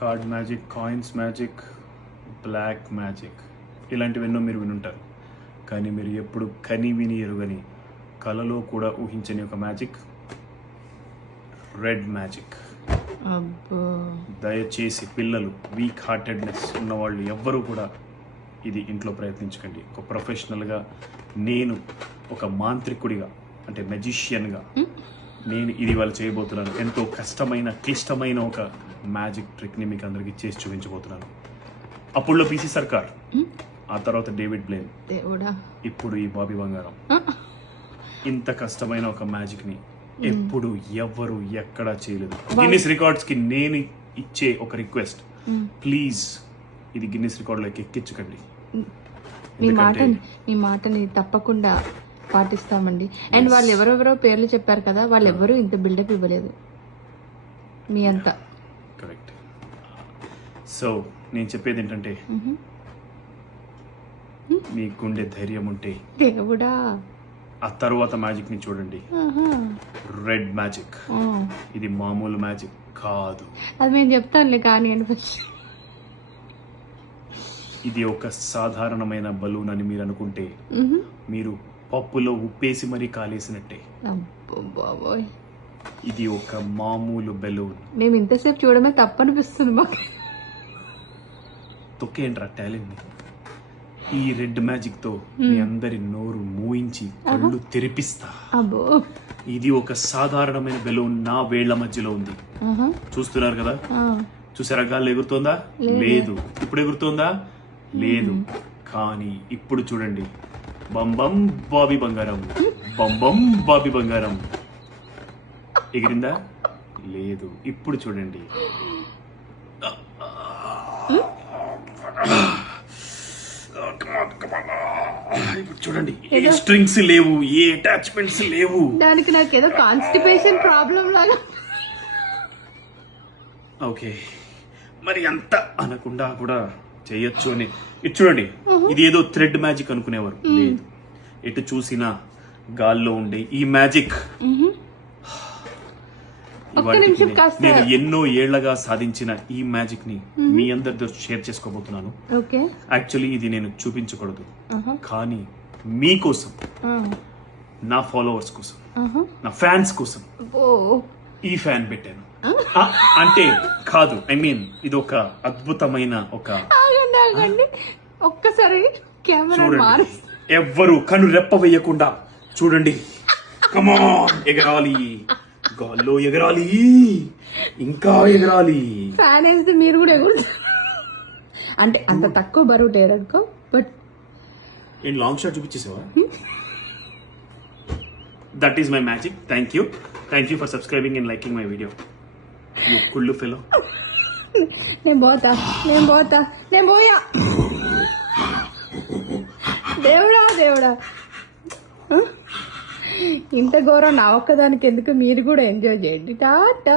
Card magic, coins magic, black magic, ఇలాంటివెన్నో మీరు వినుంటారు. కానీ మీరు ఎప్పుడు కని విని ఎరుగని, కలలో కూడా ఊహించని ఒక మ్యాజిక్, రెడ్ మ్యాజిక్. దయచేసి పిల్లలు, వీక్ హార్టెడ్నెస్ ఉన్నవాళ్ళు ఎవ్వరూ కూడా ఇది ఇంట్లో ప్రయత్నించకండి. ఒక ప్రొఫెషనల్గా, నేను ఒక మాంత్రికుడిగా, అంటే మెజిషియన్గా నేను ఇది వాళ్ళు చేయబోతున్నాను. ఎంతో కష్టమైన, క్లిష్టమైన ఒక మ్యాజిక్ ట్రిక్ని మీకు అందరికీ చేసి చూపించబోతున్నాను. అప్పుడులో పీసీ సర్కార్, ఆ తర్వాత డేవిడ్ బ్లేన్, ఇప్పుడు ఈ బాబీ బంగారం. ఇంత కష్టమైన ఒక మ్యాజిక్ని ఎప్పుడు ఎవ్వరు ఎక్కడా చేయలేదు. గిన్నిస్ రికార్డ్స్ కి నేను ఇచ్చే ఒక రిక్వెస్ట్, ప్లీజ్ ఇది గిన్నిస్ రికార్డులోకి ఎక్కించకండి. మీ మాటని తప్పకుండా పాటిస్తామండి. అండ్ వాళ్ళు ఎవరెవరో పేర్లు చెప్పారు కదా, వాళ్ళు ఎవరు ఇంత బిల్డప్ ఇవ్వలేదు మీ అంతా. కరెక్ట్. సో నేను చెప్పేది ఏంటంటే, మీ గుండె ధైర్యం ఉంటే దేవుడా ఆ తర్వాత మ్యాజిక్ ని చూడండి. Red magic. ఇది మామూలు మ్యాజిక్ కాదు. అది నేను చెప్తానులే, కానీ ఇది ఒక సాధారణమైన బలూన్ అని మీరు అనుకుంటే మీరు పప్పులో ఉప్పేసి మరీ కాలేసినట్టే. ఇది ఒక మామూలు బెలూన్. మేము ఇంతసేపు చూడమే తప్పనిపిస్తుంది మాకు. తొక్కేంట్రా టాలెంట్ ని. ఈ రెడ్ మ్యాజిక్ తో మీ అందరి నోరు మూయించి కళ్ళు తెరిపిస్తా. ఇది ఒక సాధారణమైన బెలూన్ నా వేళ్ల మధ్యలో ఉంది. చూస్తున్నారు కదా, చూసారా? గాల్లో ఎగురుతోందా? లేదు. ఇప్పుడు ఎగురుతోందా? లేదు. కానీ ఇప్పుడు చూడండి, బంబం బాబీ బంగారం, బంబం బాబీ బంగారం. ఎగిరిందా? లేదు. ఇప్పుడు చూడండి, ఇప్పుడు చూడండి, ఏ స్ట్రింగ్స్ లేవు, ఏ అటాచ్మెంట్స్ లేవు. దానికి నాకేదో కాన్స్టిపేషన్ ప్రాబ్లం లాగా. ఓకే, మరి అంత అనకుండా కూడా చేయొచ్చు అని. ఇది చూడండి, ఇది ఏదో థ్రెడ్ మ్యాజిక్ అనుకునేవారు. లేదు, ఎటు చూసినా గాల్లో ఉండే ఈ మ్యాజిక్ నేను ఎన్నో ఏళ్లగా సాధించిన ఈ మ్యాజిక్ ని మీ అందరితో షేర్ చేసుకోబోతున్నాను. యాక్చువల్లీ ఇది నేను చూపించకూడదు, కానీ మీకోసం, నా ఫాలోవర్స్ కోసం, నా ఫ్యాన్స్ కోసం ఈ ఫ్యాన్ పెట్టాను. అంటే కాదు, ఐ మీన్ ఇది ఒక అద్భుతమైన ఒక. ఒక్కసారి చూడండి, ఎవ్వరు కను రెప్ప వేయకుండా చూడండి. కమాన్, ఎగరాలి, గాల్లో ఎగరాలి, ఇంకా ఎగరాలి. ఫ్యాన్ వేస్తే మీరు కూడా ఎగురుతారు. అంటే అంత తక్కువ బరువు టేరనుకో, బట్ ఏం లాంగ్ షాట్ చూపించేసావా? That is my magic. Thank you for subscribing and liking my video. You కుళ్ళు ఫెలో. నేను పోయా. దేవుడా, ఇంత ఘోరం నా ఒక్కదానికి ఎందుకు? మీరు కూడా ఎంజాయ్ చేయండి. టాటా.